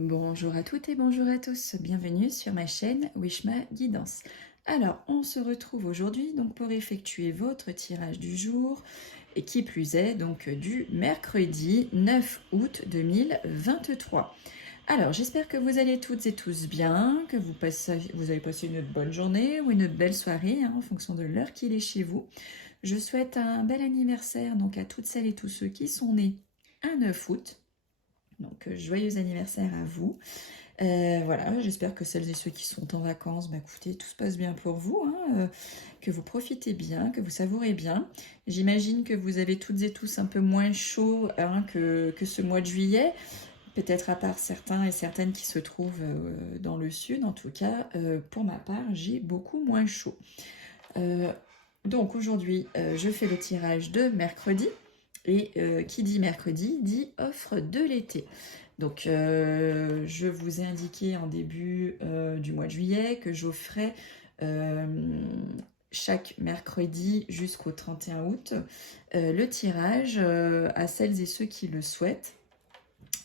Bonjour à toutes et bonjour à tous, bienvenue sur ma chaîne Wishma Guidance. Alors, on se retrouve aujourd'hui donc pour effectuer votre tirage du jour et qui plus est donc du mercredi 9 août 2023. Alors, j'espère que vous allez toutes et tous bien, que vous avez passé une bonne journée ou une belle soirée en fonction de l'heure qu'il est chez vous. Je souhaite un bel anniversaire donc à toutes celles et tous ceux qui sont nés un 9 août. Donc, joyeux anniversaire à vous. Voilà, j'espère que celles et ceux qui sont en vacances, écoutez, tout se passe bien pour vous, que vous profitez bien, que vous savourez bien. J'imagine que vous avez toutes et tous un peu moins chaud que ce mois de juillet, peut-être à part certains et certaines qui se trouvent dans le sud. En tout cas, pour ma part, j'ai beaucoup moins chaud. Donc aujourd'hui, je fais le tirage de mercredi. Et qui dit mercredi dit offre de l'été. Donc je vous ai indiqué en début du mois de juillet que j'offrais chaque mercredi jusqu'au 31 août le tirage à celles et ceux qui le souhaitent.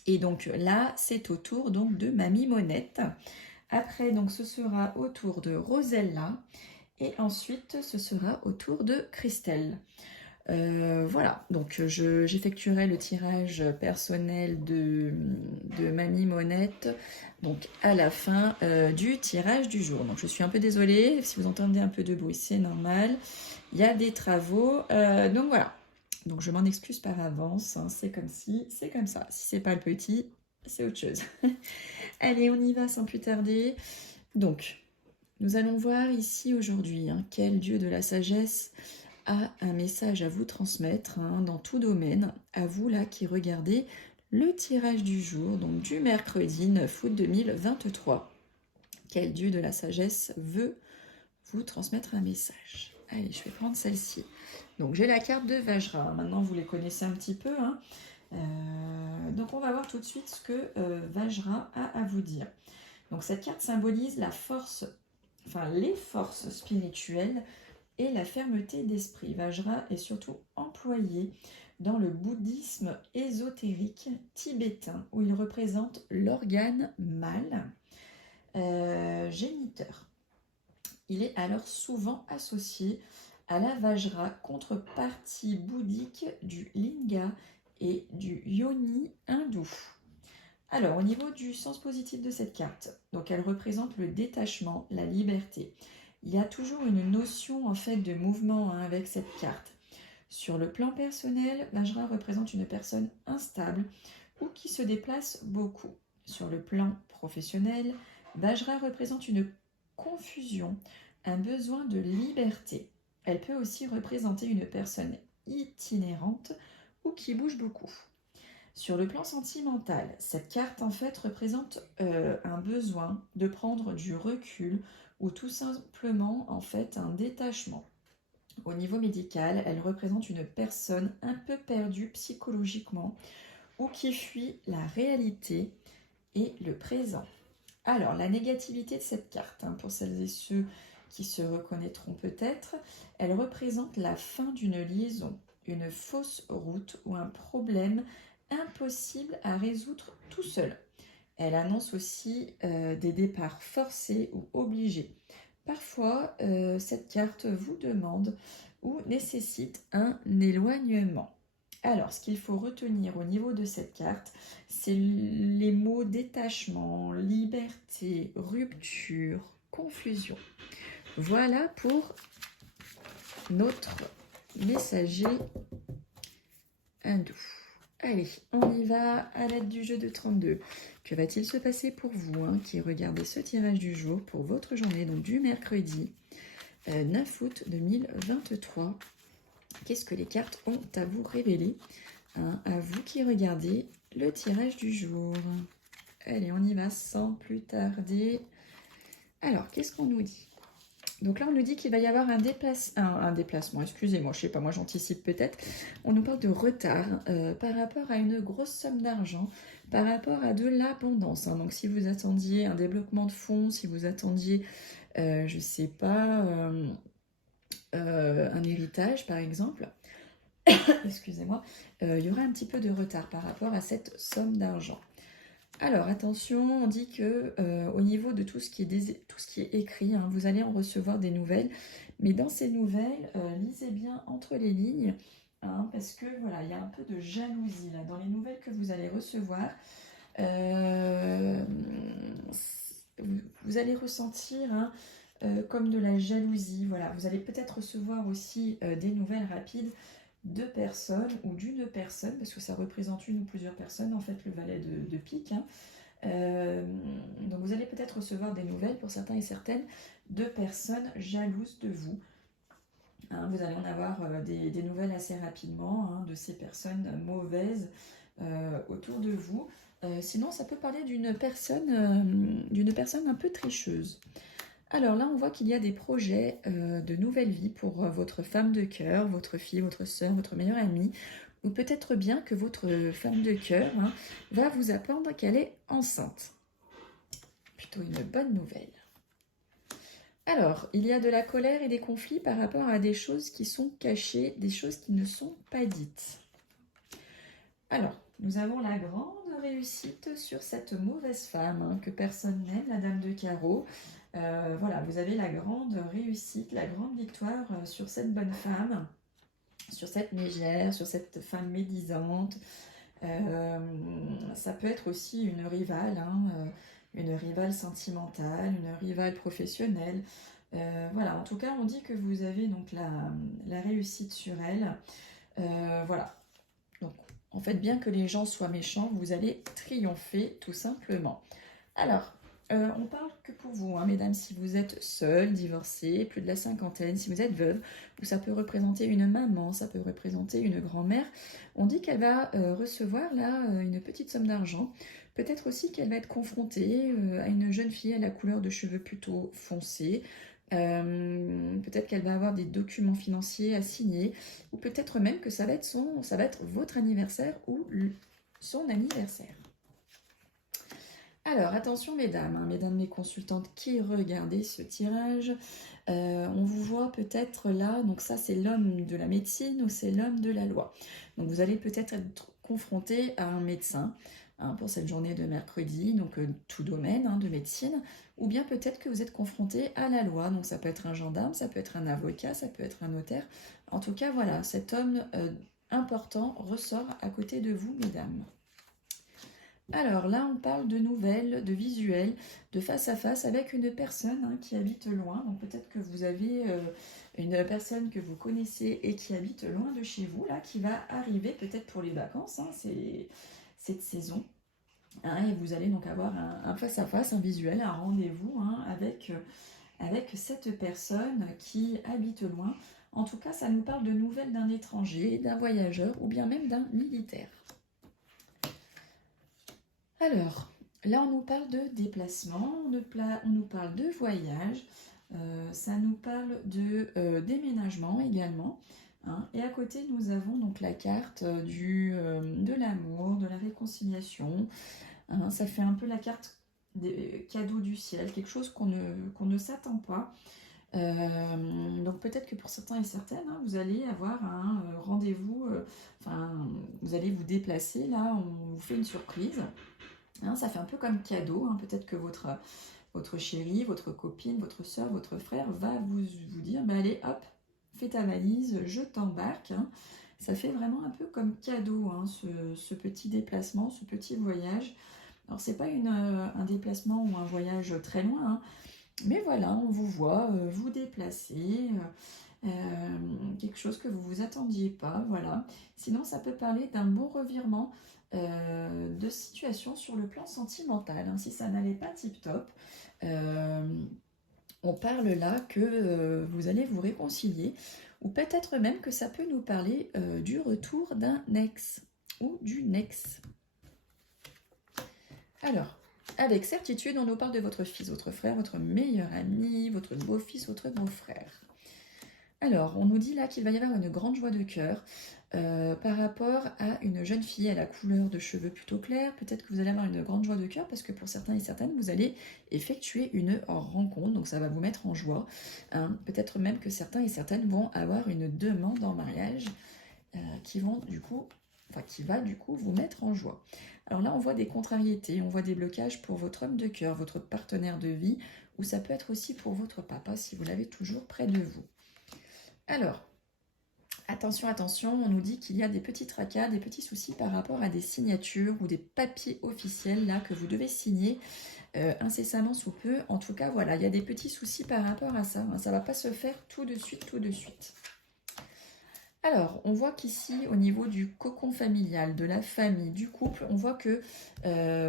Et donc là, c'est au tour donc de Mamie Monette. Après, donc ce sera au tour de Rosella. Et ensuite, ce sera au tour de Christelle. Voilà, donc j'effectuerai le tirage personnel de Mamie Monette donc à la fin du tirage du jour. Donc je suis un peu désolée, si vous entendez un peu de bruit, c'est normal. Il y a des travaux, donc voilà. Donc je m'en excuse par avance, c'est comme si, c'est comme ça. Si c'est pas le petit, c'est autre chose. Allez, on y va sans plus tarder. Donc, nous allons voir ici aujourd'hui quel dieu de la sagesse a un message à vous transmettre dans tout domaine, à vous là qui regardez le tirage du jour, donc du mercredi 9 août 2023. Quel dieu de la sagesse veut vous transmettre un message? Allez, je vais prendre celle-ci. Donc j'ai la carte de Vajra, maintenant vous les connaissez un petit peu. Donc on va voir tout de suite ce que Vajra a à vous dire. Donc cette carte symbolise la force, enfin les forces spirituelles et la fermeté d'esprit. Vajra est surtout employé dans le bouddhisme ésotérique tibétain, où il représente l'organe mâle géniteur. Il est alors souvent associé à la Vajra, contrepartie bouddhique du Linga et du Yoni hindou. Alors, au niveau du sens positif de cette carte, donc elle représente le détachement, la liberté. Il y a toujours une notion en fait de mouvement avec cette carte. Sur le plan personnel, Vajra représente une personne instable ou qui se déplace beaucoup. Sur le plan professionnel, Vajra représente une confusion, un besoin de liberté. Elle peut aussi représenter une personne itinérante ou qui bouge beaucoup. Sur le plan sentimental, cette carte en fait représente un besoin de prendre du recul ou tout simplement en fait un détachement. Au niveau médical, elle représente une personne un peu perdue psychologiquement ou qui fuit la réalité et le présent. Alors, la négativité de cette carte, pour celles et ceux qui se reconnaîtront peut-être, elle représente la fin d'une liaison, une fausse route ou un problème impossible à résoudre tout seul. Elle annonce aussi des départs forcés ou obligés. Parfois, cette carte vous demande ou nécessite un éloignement. Alors, ce qu'il faut retenir au niveau de cette carte, c'est les mots détachement, liberté, rupture, confusion. Voilà pour notre messager hindou. Allez, on y va à l'aide du jeu de 32. Que va-t-il se passer pour vous qui regardez ce tirage du jour pour votre journée, donc du mercredi 9 août 2023? Qu'est-ce que les cartes ont à vous révéler à vous qui regardez le tirage du jour? Allez, on y va sans plus tarder. Alors, qu'est-ce qu'on nous dit? Donc là, on nous dit qu'il va y avoir un déplacement, excusez-moi, je sais pas, moi j'anticipe peut-être. On nous parle de retard par rapport à une grosse somme d'argent, par rapport à de l'abondance. Donc si vous attendiez un développement de fonds, si vous attendiez, je sais pas, un héritage par exemple, excusez-moi, il y aura un petit peu de retard par rapport à cette somme d'argent. Alors attention, on dit que au niveau de tout ce qui est écrit, hein, vous allez en recevoir des nouvelles, mais dans ces nouvelles, lisez bien entre les lignes, hein, parce que voilà, il y a un peu de jalousie là dans les nouvelles que vous allez recevoir. Euh, vous allez ressentir, hein, comme de la jalousie. Voilà, vous allez peut-être recevoir aussi des nouvelles rapides de personnes ou d'une personne, parce que ça représente une ou plusieurs personnes, en fait, le valet de pique. Hein. Donc vous allez peut-être recevoir des nouvelles, pour certains et certaines, de personnes jalouses de vous. Hein, vous allez en avoir des nouvelles assez rapidement, hein, de ces personnes mauvaises autour de vous. Sinon, ça peut parler d'une personne un peu tricheuse. Alors là, on voit qu'il y a des projets de nouvelle vie pour votre femme de cœur, votre fille, votre soeur, votre meilleure amie, ou peut-être bien que votre femme de cœur, hein, va vous apprendre qu'elle est enceinte. Plutôt une bonne nouvelle. Alors, il y a de la colère et des conflits par rapport à des choses qui sont cachées, des choses qui ne sont pas dites. Alors, nous avons la grande réussite sur cette mauvaise femme, hein, que personne n'aime, la dame de carreau. Voilà, vous avez la grande réussite, la grande victoire sur cette bonne femme, sur cette mégère, sur cette femme médisante. Ça peut être aussi une rivale, hein, une rivale sentimentale, une rivale professionnelle. Voilà, en tout cas, on dit que vous avez donc la réussite sur elle. Voilà. Donc, en fait, bien que les gens soient méchants, vous allez triompher tout simplement. Alors, on parle que pour vous, hein, mesdames, si vous êtes seule, divorcée, plus de la cinquantaine, si vous êtes veuve, ou ça peut représenter une maman, ça peut représenter une grand-mère, on dit qu'elle va recevoir là une petite somme d'argent. Peut-être aussi qu'elle va être confrontée à une jeune fille à la couleur de cheveux plutôt foncée. Peut-être qu'elle va avoir des documents financiers à signer, ou peut-être même que ça va être votre anniversaire ou son anniversaire. Alors, attention mesdames, hein, mesdames mes consultantes qui regardez ce tirage, on vous voit peut-être là, donc ça c'est l'homme de la médecine ou c'est l'homme de la loi. Donc vous allez peut-être être confronté à un médecin, hein, pour cette journée de mercredi, donc tout domaine, hein, de médecine, ou bien peut-être que vous êtes confronté à la loi, donc ça peut être un gendarme, ça peut être un avocat, ça peut être un notaire. En tout cas, voilà, cet homme important ressort à côté de vous, mesdames. Alors là, on parle de nouvelles, de visuels, de face à face avec une personne, hein, qui habite loin. Donc peut-être que vous avez une personne que vous connaissez et qui habite loin de chez vous, là, qui va arriver peut-être pour les vacances, hein, c'est cette saison. Hein, et vous allez donc avoir un face à face, un visuel, un rendez-vous, hein, avec cette personne qui habite loin. En tout cas, ça nous parle de nouvelles d'un étranger, d'un voyageur ou bien même d'un militaire. Alors, là, on nous parle de déplacement, on nous parle de voyage, ça nous parle de déménagement également. Hein. Et à côté, nous avons donc la carte de l'amour, de la réconciliation. Hein. Ça fait un peu la carte des cadeaux du ciel, quelque chose qu'on ne s'attend pas. Donc peut-être que pour certains et certaines, hein, vous allez avoir un rendez-vous, vous allez vous déplacer, là, on vous fait une surprise. Hein, ça fait un peu comme cadeau, hein. Peut-être que votre chérie, votre copine, votre soeur, votre frère va vous dire, bah, allez hop, fais ta valise, je t'embarque. Hein. Ça fait vraiment un peu comme cadeau, hein, ce petit déplacement, ce petit voyage. Alors c'est pas un déplacement ou un voyage très loin, hein, mais voilà, on vous voit vous déplacer, quelque chose que vous vous attendiez pas, voilà. Sinon, ça peut parler d'un bon revirement de situation sur le plan sentimental, hein. Si ça n'allait pas tip-top, on parle là que vous allez vous réconcilier, ou peut-être même que ça peut nous parler du retour d'un ex ou d'une ex. Alors, avec certitude, on nous parle de votre fils, votre frère, votre meilleur ami, votre beau-fils, votre beau-frère. Alors, on nous dit là qu'il va y avoir une grande joie de cœur par rapport à une jeune fille à la couleur de cheveux plutôt claire. Peut-être que vous allez avoir une grande joie de cœur parce que pour certains et certaines, vous allez effectuer une rencontre, donc ça va vous mettre en joie. Hein. Peut-être même que certains et certaines vont avoir une demande en mariage qui vont du coup enfin qui va du coup vous mettre en joie. Alors là, on voit des contrariétés, on voit des blocages pour votre homme de cœur, votre partenaire de vie, ou ça peut être aussi pour votre papa si vous l'avez toujours près de vous. Alors, attention, attention, on nous dit qu'il y a des petits tracas, des petits soucis par rapport à des signatures ou des papiers officiels là que vous devez signer incessamment sous peu. En tout cas, voilà, il y a des petits soucis par rapport à ça. Ça ne va pas se faire tout de suite, tout de suite. Alors, on voit qu'ici, au niveau du cocon familial, de la famille, du couple, on voit que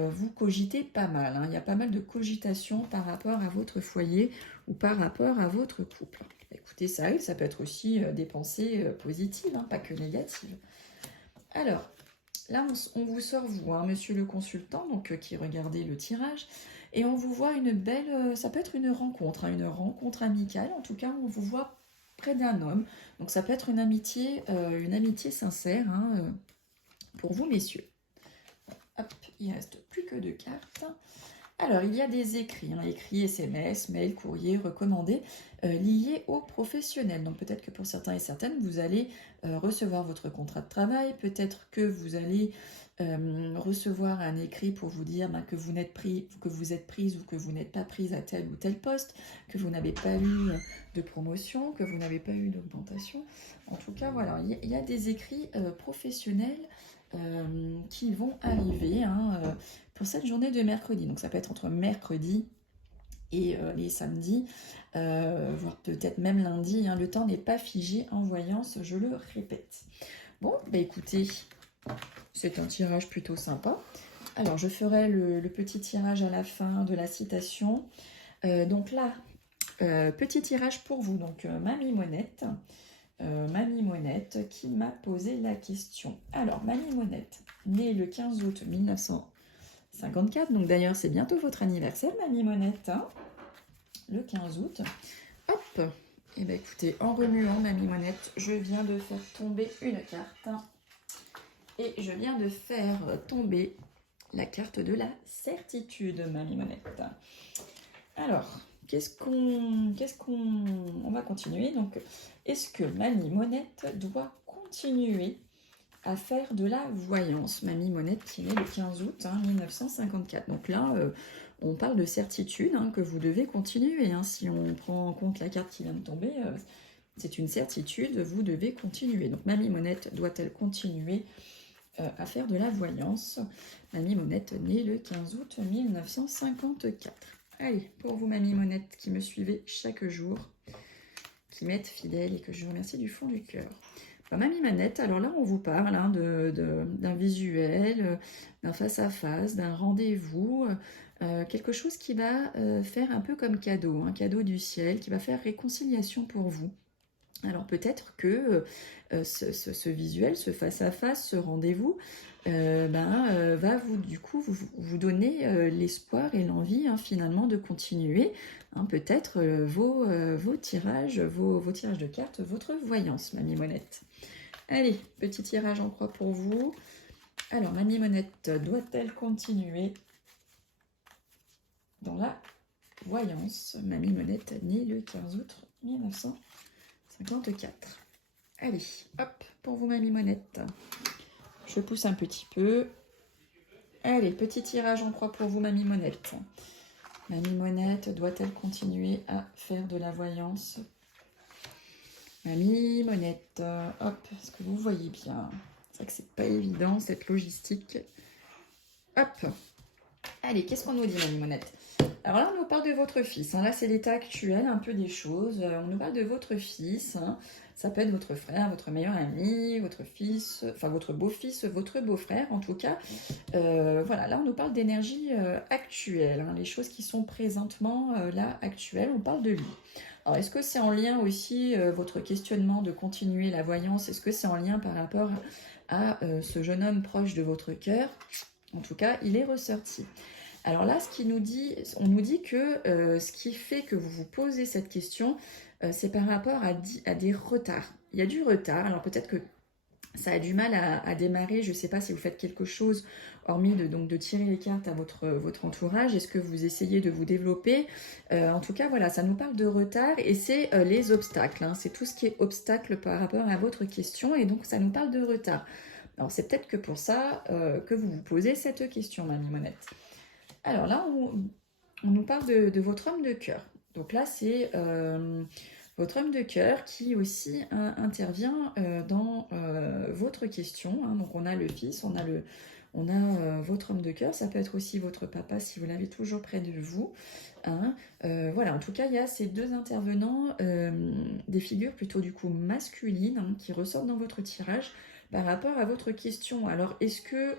vous cogitez pas mal. Il y a pas mal de cogitation par rapport à votre foyer ou par rapport à votre couple. Écoutez, ça peut être aussi des pensées positives, pas que négatives. Alors, là, on vous sort, vous, monsieur le consultant, donc qui regardez le tirage, et on vous voit une belle, ça peut être une rencontre amicale, en tout cas, on vous voit près d'un homme. Donc ça peut être une amitié sincère pour vous, messieurs. Hop, il ne reste plus que 2 cartes. Alors, il y a des écrits, écrits, SMS, mails, courriers, recommandés, liés aux professionnels. Donc peut-être que pour certains et certaines, vous allez recevoir votre contrat de travail, peut-être que vous allez recevoir un écrit pour vous dire que vous êtes prise ou que vous n'êtes pas prise à tel ou tel poste, que vous n'avez pas eu de promotion, que vous n'avez pas eu d'augmentation. En tout cas, voilà, il y a des écrits professionnels qui vont arriver pour cette journée de mercredi. Donc ça peut être entre mercredi et les samedis, voire peut-être même lundi. Le temps n'est pas figé en voyance, je le répète. Bon, écoutez, c'est un tirage plutôt sympa. Alors, je ferai le petit tirage à la fin de la citation. Donc là, petit tirage pour vous. Donc, Mamie Monette. Mamie Monette qui m'a posé la question. Alors, Mamie Monette, née le 15 août 1954. Donc, d'ailleurs, c'est bientôt votre anniversaire, Mamie Monette. Le 15 août. Hop. Et bien, écoutez, en remuant, Mamie Monette, je viens de faire tomber une carte. Et je viens de faire tomber la carte de la certitude, Mamie Monette. Alors, on va continuer. Donc, est-ce que Mamie Monette doit continuer à faire de la voyance? Mamie Monette qui naît le 15 août 1954. Donc là, on parle de certitude que vous devez continuer. Si on prend en compte la carte qui vient de tomber, c'est une certitude, vous devez continuer. Donc, Mamie Monette doit-elle continuer à faire de la voyance? Mamie Monette, née le 15 août 1954. Allez, pour vous, Mamie Monette, qui me suivez chaque jour, qui m'êtes fidèle et que je remercie du fond du cœur. Mamie Monette, alors là, on vous parle d'un visuel, d'un face-à-face, d'un rendez-vous, quelque chose qui va faire un peu comme cadeau, un cadeau du ciel, qui va faire réconciliation pour vous. Alors peut-être que ce visuel, ce face-à-face, ce rendez-vous, va vous donner l'espoir et l'envie finalement de continuer peut-être vos tirages de cartes, votre voyance, Mamie Monette. Allez, petit tirage en croix pour vous. Alors, Mamie Monette doit-elle continuer dans la voyance? Mamie Monette, née le 15 août 1954. Allez, hop, pour vous, Mamie Monette. Je pousse un petit peu. Allez, petit tirage en croix pour vous, Mamie Monette. Mamie Monette doit-elle continuer à faire de la voyance? Mamie Monette, hop, est-ce que vous voyez bien? C'est vrai que c'est pas évident, cette logistique. Hop. Allez, qu'est-ce qu'on nous dit, Mamie Monette? Alors là, on nous parle de votre fils. Là, c'est l'état actuel un peu des choses. On nous parle de votre fils. Ça peut être votre frère, votre meilleur ami, votre fils, enfin votre beau-fils, votre beau-frère en tout cas. Voilà, là on nous parle d'énergie actuelle, les choses qui sont présentement là actuelles, on parle de lui. Alors est-ce que c'est en lien aussi, votre questionnement de continuer la voyance, est-ce que c'est en lien par rapport à ce jeune homme proche de votre cœur? En tout cas, il est ressorti. Alors là, on nous dit que ce qui fait que vous vous posez cette question, c'est par rapport à des retards. Il y a du retard, alors peut-être que ça a du mal à démarrer, je ne sais pas si vous faites quelque chose, hormis de tirer les cartes à votre entourage, est-ce que vous essayez de vous développer? En tout cas, voilà, ça nous parle de retard et c'est les obstacles, c'est tout ce qui est obstacle par rapport à votre question et donc ça nous parle de retard. Alors, c'est peut-être que pour ça que vous vous posez cette question, Mamie Monette. Alors là, on nous parle de votre homme de cœur. Donc là, c'est votre homme de cœur qui aussi intervient dans votre question. Hein. Donc on a le fils, on a votre homme de cœur. Ça peut être aussi votre papa si vous l'avez toujours près de vous. Hein. Voilà, en tout cas, il y a ces deux intervenants, des figures plutôt du coup masculines hein, qui ressortent dans votre tirage par rapport à votre question. Alors, est-ce que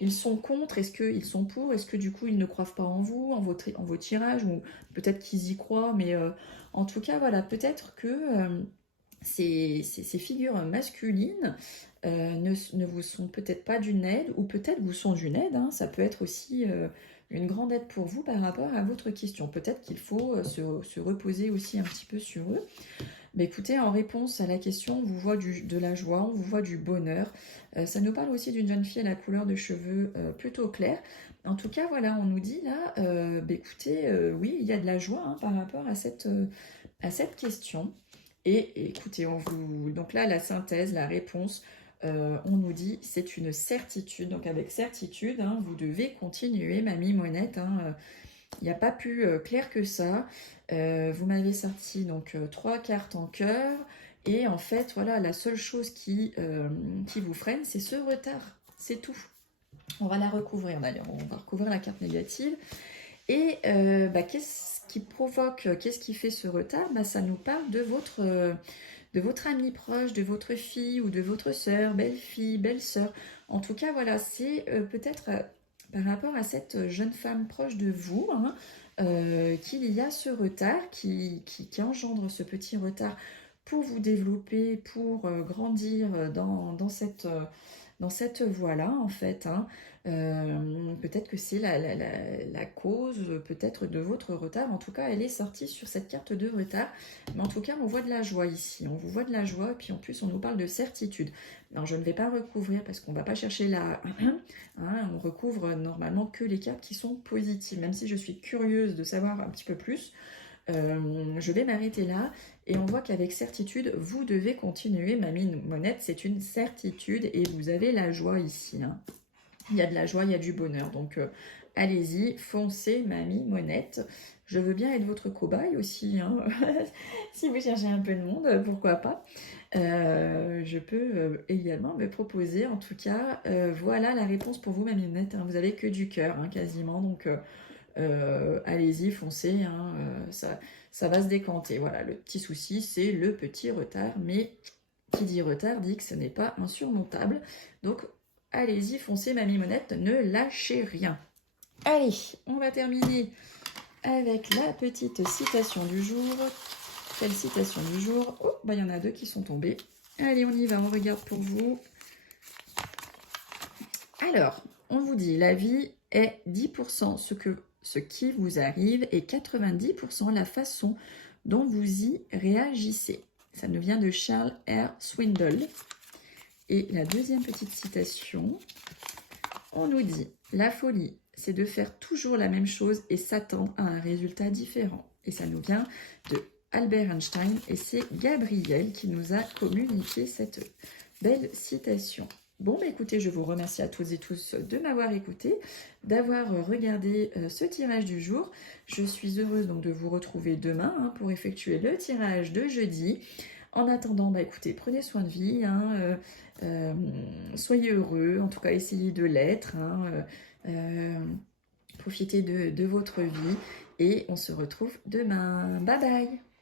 ils sont contre? Est-ce qu'ils sont pour? Est-ce que du coup, ils ne croient pas en vous, en vos tirages? Ou peut-être qu'ils y croient, mais en tout cas, voilà, peut-être que ces figures masculines ne vous sont peut-être pas d'une aide, ou peut-être vous sont d'une aide. Hein. Ça peut être aussi une grande aide pour vous par rapport à votre question. Peut-être qu'il faut se reposer aussi un petit peu sur eux. Mais écoutez, en réponse à la question, on vous voit de la joie, on vous voit du bonheur. Ça nous parle aussi d'une jeune fille à la couleur de cheveux plutôt claire. En tout cas, voilà, on nous dit là, écoutez, oui, il y a de la joie hein, par rapport à cette question. Et écoutez, donc là, la synthèse, la réponse, on nous dit c'est une certitude. Donc avec certitude, hein, vous devez continuer, Mamie Monette. Hein, il n'y a pas plus clair que ça. Vous m'avez sorti donc 3 cartes en cœur. Et en fait, voilà, la seule chose qui vous freine, c'est ce retard. C'est tout. On va la recouvrir d'ailleurs. On va recouvrir la carte négative. Et qu'est-ce qui provoque, qu'est-ce qui fait ce retard? Ça nous parle de votre ami proche, de votre fille ou de votre sœur, belle-fille, belle-sœur. En tout cas, voilà, c'est peut-être par rapport à cette jeune femme proche de vous, hein, qu'il y a ce retard qui engendre ce petit retard pour vous développer, pour grandir dans cette voie-là, en fait. Hein. Peut-être que c'est la cause, peut-être de votre retard. En tout cas, elle est sortie sur cette carte de retard. Mais en tout cas, on voit de la joie ici. On vous voit de la joie, et puis en plus, on nous parle de certitude. Alors, je ne vais pas recouvrir parce qu'on ne va pas chercher la... hein, on recouvre normalement que les cartes qui sont positives. Même si je suis curieuse de savoir un petit peu plus, je vais m'arrêter là. Et on voit qu'avec certitude, vous devez continuer, Mamie Monette, c'est une certitude et vous avez la joie ici. Hein. Il y a de la joie, il y a du bonheur. Donc, allez-y, foncez, Mamie Monette. Je veux bien être votre cobaye aussi. Hein. Si vous cherchez un peu de monde, pourquoi pas. Je peux également me proposer. En tout cas, voilà la réponse pour vous, Mamie Monette. Hein. Vous avez que du cœur, hein, quasiment. Donc, allez-y, foncez. Hein. Ça va se décanter. Voilà, le petit souci, c'est le petit retard. Mais qui dit retard dit que ce n'est pas insurmontable. Donc, allez-y, foncez, Mamie Monette, ne lâchez rien. Allez, on va terminer avec la petite citation du jour. Quelle citation du jour? Oh, il y en a 2 qui sont tombées. Allez, on y va, on regarde pour vous. Alors, on vous dit, la vie est 10% ce qui vous arrive et 90% la façon dont vous y réagissez. Ça nous vient de Charles R. Swindoll. Et la deuxième petite citation, on nous dit « La folie, c'est de faire toujours la même chose et s'attendre à un résultat différent. » Et ça nous vient de Albert Einstein et c'est Gabriel qui nous a communiqué cette belle citation. Bon, écoutez, je vous remercie à toutes et tous de m'avoir écouté, d'avoir regardé ce tirage du jour. Je suis heureuse donc de vous retrouver demain hein, pour effectuer le tirage de jeudi. En attendant, écoutez, prenez soin de vie, hein, soyez heureux, en tout cas essayez de l'être, hein, profitez de votre vie et on se retrouve demain. Bye bye!